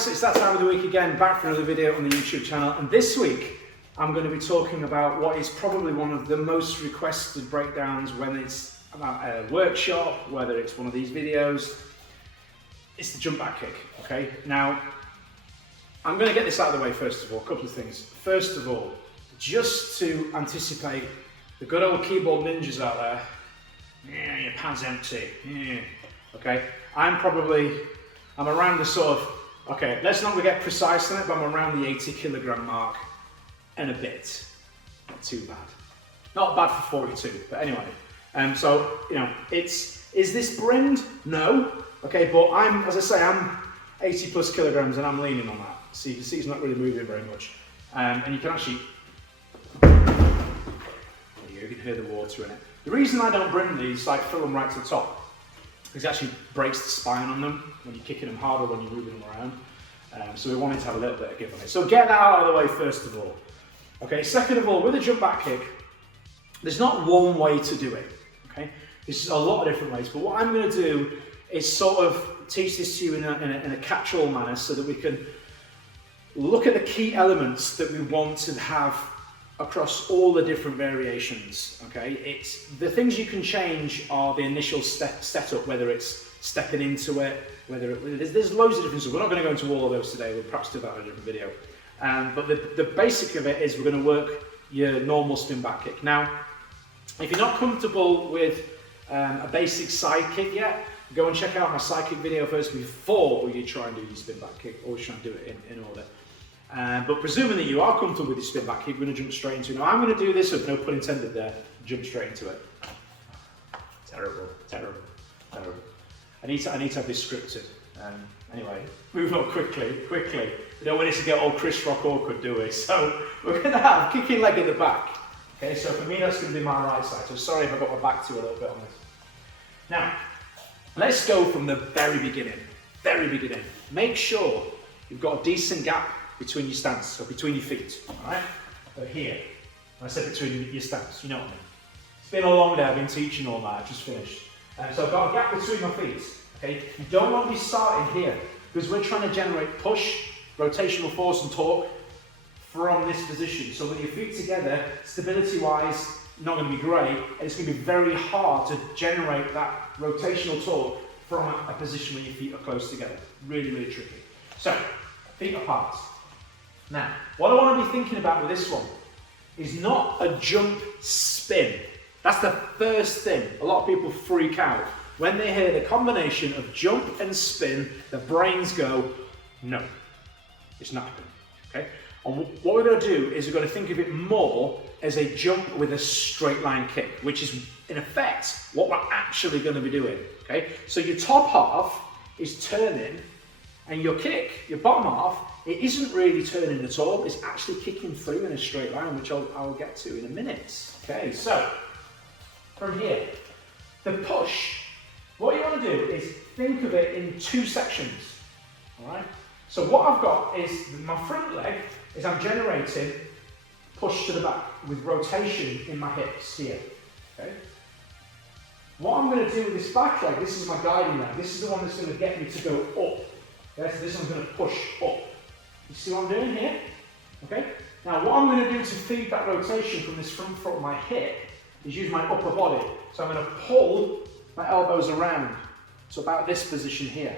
guys, it's that time of the week again, back for another video on the YouTube channel, and this week I'm going to be talking about what is probably one of the most requested breakdowns when it's about a workshop, whether it's one of these videos. It's the jump back kick, okay? Now, I'm going to get this out of the way first of all, a couple of things. First of all, just to anticipate the good old keyboard ninjas out there, yeah, your pad's empty, yeah. Okay? I'm around the sort of, okay, let's not get precise on it, but I'm around the 80 kilogram mark and a bit. Not too bad. Not bad for 42, but anyway. So, you know, is this Brend? No. Okay, but as I say, I'm 80 plus kilograms and I'm leaning on that. So you can see it's not really moving very much. And you can actually, you can hear the water in it. The reason I don't Brend these, like fill them right to the top, because it actually breaks the spine on them when you're kicking them hard or when you're moving them around. So we wanted to have a little bit of give on it. So get that out of the way first of all. Okay, second of all, with a jump back kick, there's not one way to do it. Okay, there's a lot of different ways, but what I'm going to do is sort of teach this to you in a catch-all manner so that we can look at the key elements that we want to have across all the different variations. Okay, it's the things you can change are the initial setup, whether it's stepping into it, there's loads of different stuff. We're not going to go into all of those today. We'll perhaps do that in a different video. But the basic of it is we're going to work your normal spin back kick. Now, if you're not comfortable with a basic side kick yet, go and check out my side kick video first before you try and do your spin back kick. Always try and do it in order. But presuming that you are comfortable with your spin back kick, we're going to jump straight into it. Now I'm going to do this with no pun intended there, jump straight into it. Terrible, terrible, terrible. I need to have this scripted. Anyway, move on quickly. We don't want this to get all Chris Rock awkward, do we? So we're going to have kicking leg at the back. Okay, so for me that's going to be my right side. So sorry if I got my back to you a little bit on this. Now, let's go from the very beginning. Make sure you've got a decent gap between your stance, so between your feet, all right? So here, when I said between your stance, you know what I mean. It's been a long day, I've been teaching all night, I've just finished. So I've got a gap between my feet, okay? You don't want to be starting here, because we're trying to generate push, rotational force and torque from this position. So with your feet together, stability-wise, not going to be great, and it's going to be very hard to generate that rotational torque from a position where your feet are close together. Really, really tricky. So, feet apart. Now, what I want to be thinking about with this one is not a jump spin. That's the first thing. A lot of people freak out. When they hear the combination of jump and spin, their brains go, no, it's not happening, okay? And what we're going to do is we're going to think of it more as a jump with a straight line kick, which is in effect what we're actually going to be doing, okay? So your top half is turning, and your kick, your bottom half, it isn't really turning at all, it's actually kicking through in a straight line, which I'll get to in a minute. Okay, so, from here, the push, what you want to do is think of it in two sections, alright? So what I've got is, my front leg, is I'm generating push to the back with rotation in my hips here, okay? What I'm going to do with this back leg, this is my guiding leg, this is the one that's going to get me to go up. Okay, so this one's going to push up. You see what I'm doing here? Okay? Now what I'm going to do to feed that rotation from this front foot of my hip is use my upper body. So I'm going to pull my elbows around to about this position here.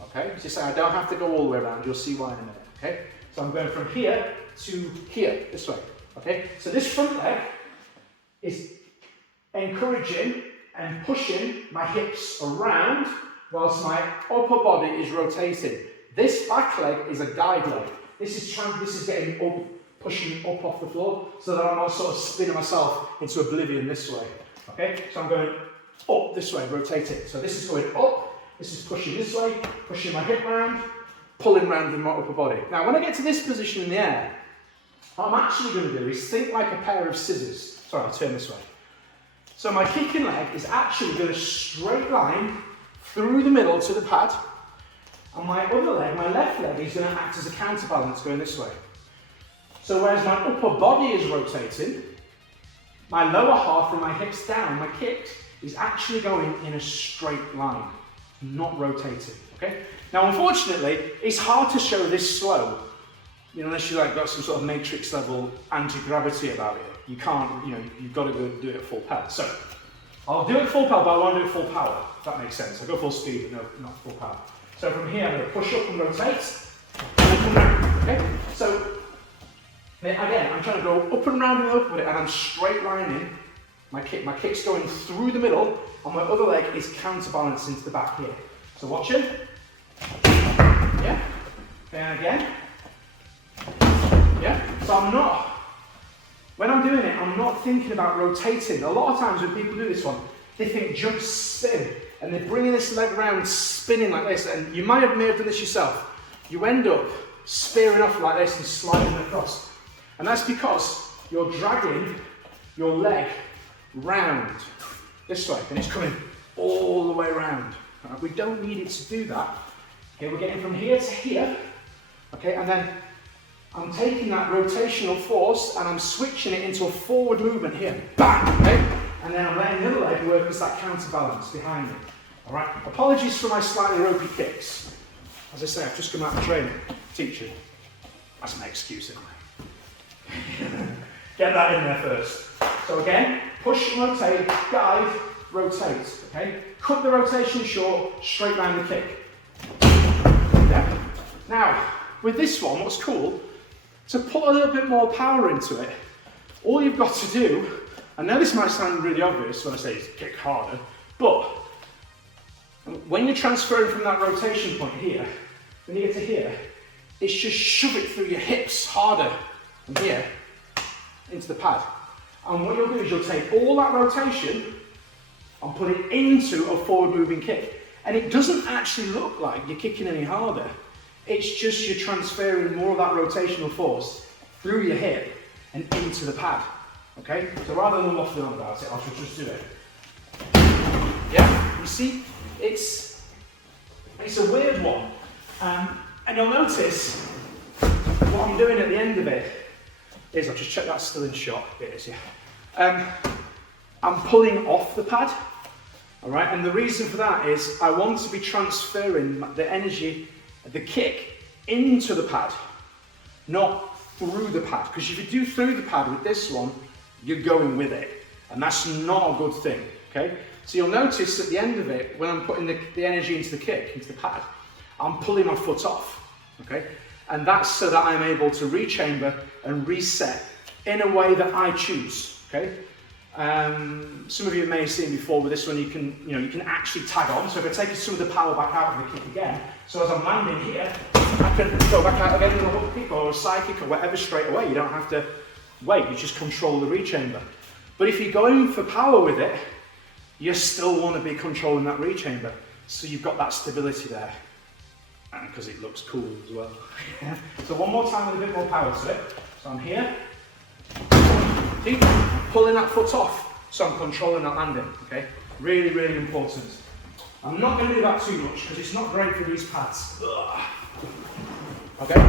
Okay? So you say I don't have to go all the way around, you'll see why in a minute. Okay? So I'm going from here to here, this way. Okay? So this front leg is encouraging and pushing my hips around whilst my upper body is rotating. This back leg is a guide leg. This is getting up, pushing up off the floor, so that I'm not sort of spinning myself into oblivion this way. Okay, so I'm going up this way, rotating. So this is going up, this is pushing this way, pushing my hip round, pulling round with my upper body. Now when I get to this position in the air, what I'm actually going to do is think like a pair of scissors. Sorry, I'll turn this way. So my kicking leg is actually going to straight line through the middle to the pad, and my other leg, my left leg, is going to act as a counterbalance going this way. So whereas my upper body is rotating, my lower half from my hips down, my kick, is actually going in a straight line. not rotating, okay? Now, unfortunately, it's hard to show this slow, you know, unless you like got some sort of matrix level anti-gravity about it. You can't, you know, you've got to go do it at full power. So, I'll do it full power, but I won't do it full power, if that makes sense. I'll go full speed, but no, not full power. So from here, I'm going to push up and rotate, and then come round, okay? So, again, I'm trying to go up and round and up with it, and I'm straight lining my kick. My kick's going through the middle, and my other leg is counterbalanced into the back here. So watch it. Yeah. And again. Yeah. So when I'm doing it, I'm not thinking about rotating. A lot of times when people do this one, they think jump spin, and they're bringing this leg around, spinning like this, and you may have done this yourself. You end up spearing off like this and sliding across. And that's because you're dragging your leg round this way, and it's coming all the way around. Right? We don't need it to do that. Okay, we're getting from here to here, okay, and then I'm taking that rotational force and I'm switching it into a forward movement here, bang, okay, and then I'm letting the other leg work as that counterbalance behind me. All right, apologies for my slightly ropey kicks. As I say, I've just come out of training, teaching. That's my excuse anyway. Get that in there first. So again, push, rotate, guide, rotate, okay? Cut the rotation short, straight line the kick. Yeah. Now, with this one, what's cool, to put a little bit more power into it, all you've got to do, I know this might sound really obvious when I say kick harder, but when you're transferring from that rotation point here, when you get to here, it's just shove it through your hips harder from here into the pad. And what you'll do is you'll take all that rotation and put it into a forward moving kick. And it doesn't actually look like you're kicking any harder. It's just you're transferring more of that rotational force through your hip and into the pad. Okay? So rather than waffling on about it, I'll just do it. Yeah? You see, it's a weird one. And you'll notice what I'm doing at the end of it is, I'll just check that's still in shot. It is, yeah. I'm pulling off the pad. All right, and the reason for that is I want to be transferring the energy, the kick, into the pad, not through the pad. Because if you do through the pad with this one, you're going with it, and that's not a good thing, okay? So you'll notice at the end of it, when I'm putting the energy into the kick, into the pad, I'm pulling my foot off, okay? And that's so that I'm able to rechamber and reset in a way that I choose, okay? Some of you may have seen before with this one, you can actually tag on. So if I take some of the power back out of the kick again, so as I'm landing here, I can go back out again with a hook kick or a side kick or whatever straight away. You don't have to wait, you just control the rechamber. But if you're going for power with it, you still want to be controlling that rechamber. So you've got that stability there. And because it looks cool as well. So one more time with a bit more power to it. So I'm here. See? Pulling that foot off, so I'm controlling that landing, okay? Really, really important. I'm not going to do that too much because it's not great for these pads. Ugh. Okay?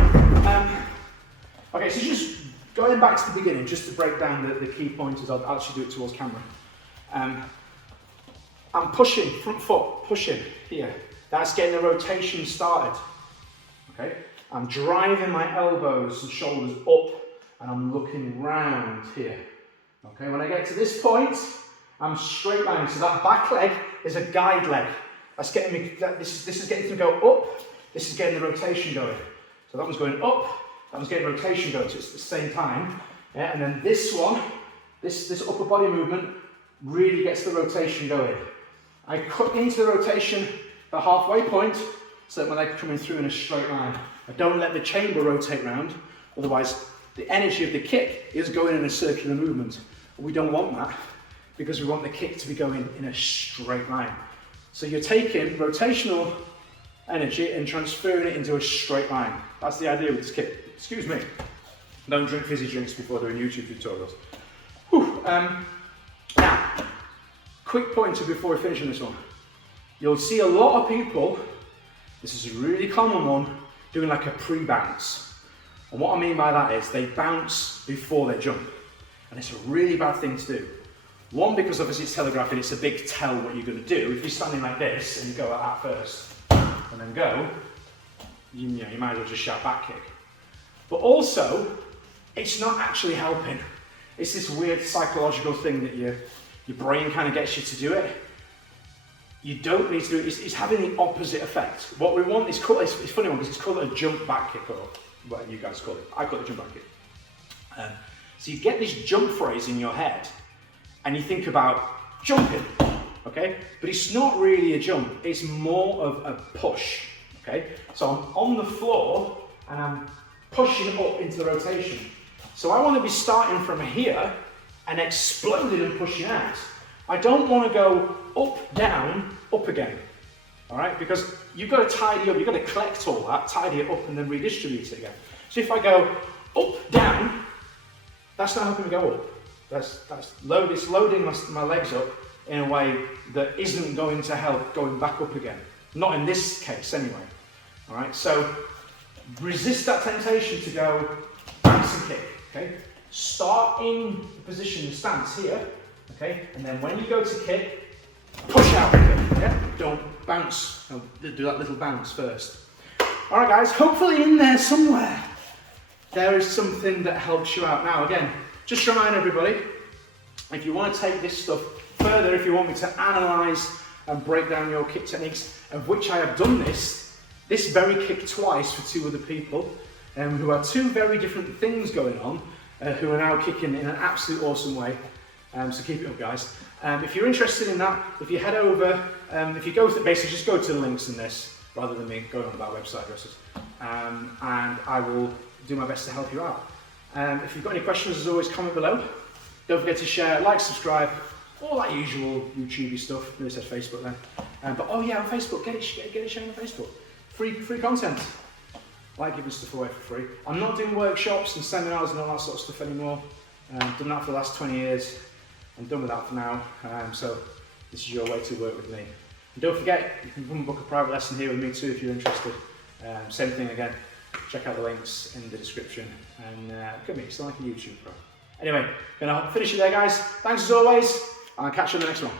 Okay, so just going back to the beginning, just to break down the key pointers, I'll actually do it towards camera. I'm pushing, front foot, pushing here. That's getting the rotation started, okay? I'm driving my elbows and shoulders up, and I'm looking round here. Okay, when I get to this point, I'm straight lining. So that back leg is a guide leg. That's getting me. This is getting to go up. This is getting the rotation going. So that one's going up. That one's getting rotation going. So it's at the same time. Yeah, and then this one, this upper body movement, really gets the rotation going. I cut into the rotation the halfway point, so that when I'm coming through in a straight line, I don't let the chamber rotate round. Otherwise, the energy of the kick is going in a circular movement. We don't want that because we want the kick to be going in a straight line. So you're taking rotational energy and transferring it into a straight line. That's the idea with this kick. Excuse me. Don't drink fizzy drinks before doing YouTube tutorials. Whew. Now, quick pointer before we finish on this one. You'll see a lot of people, this is a really common one, doing like a pre-bounce. And what I mean by that is they bounce before they jump. And it's a really bad thing to do. One, because obviously it's telegraphing, it's a big tell what you're going to do. If you're standing like this and you go at that first and then go, you might as well just shout back kick. But also, it's not actually helping. It's this weird psychological thing that your brain kind of gets you to do it. You don't need to do it. It's having the opposite effect. What we want is called, it's a funny one because it's called a jump back kick, or whatever you guys call it. I call it a jump back kick. So you get this jump phrase in your head and you think about jumping, okay? But it's not really a jump, it's more of a push, okay? So I'm on the floor and I'm pushing up into the rotation. So I want to be starting from here and exploding and pushing out. I don't want to go up, down, up again, all right? Because you've got to tidy up, you've got to collect all that, tidy it up and then redistribute it again. So if I go up, down, that's not helping me go up. It's loading my legs up in a way that isn't going to help going back up again. Not in this case anyway, all right? So resist that temptation to go bounce and kick, okay? Start in the position, the stance here, okay? And then when you go to kick, push out with it, yeah? Don't bounce, do that little bounce first. All right guys, hopefully in there somewhere, there is something that helps you out. Now again, just remind everybody, if you want to take this stuff further, if you want me to analyse and break down your kick techniques, of which I have done this very kick twice for two other people, who have two very different things going on, who are now kicking in an absolute awesome way. So keep it up, guys. If you're interested in that, if you head over, if you go to, basically just go to the links in this, rather than me going on about website addresses, and I will do my best to help you out. If you've got any questions, as always, comment below. Don't forget to share, like, subscribe, all that usual YouTubey stuff. Maybe it says Facebook then. But oh yeah, on Facebook, get it shared on Facebook. Free content. I like giving stuff away for free. I'm not doing workshops and seminars and all that sort of stuff anymore. I've done that for the last 20 years. I'm done with that for now. So this is your way to work with me. And don't forget, you can come and book a private lesson here with me too if you're interested. Same thing again. Check out the links in the description and look at me, it's like a YouTube pro. Anyway, gonna finish it there guys. Thanks as always, and I'll catch you on the next one.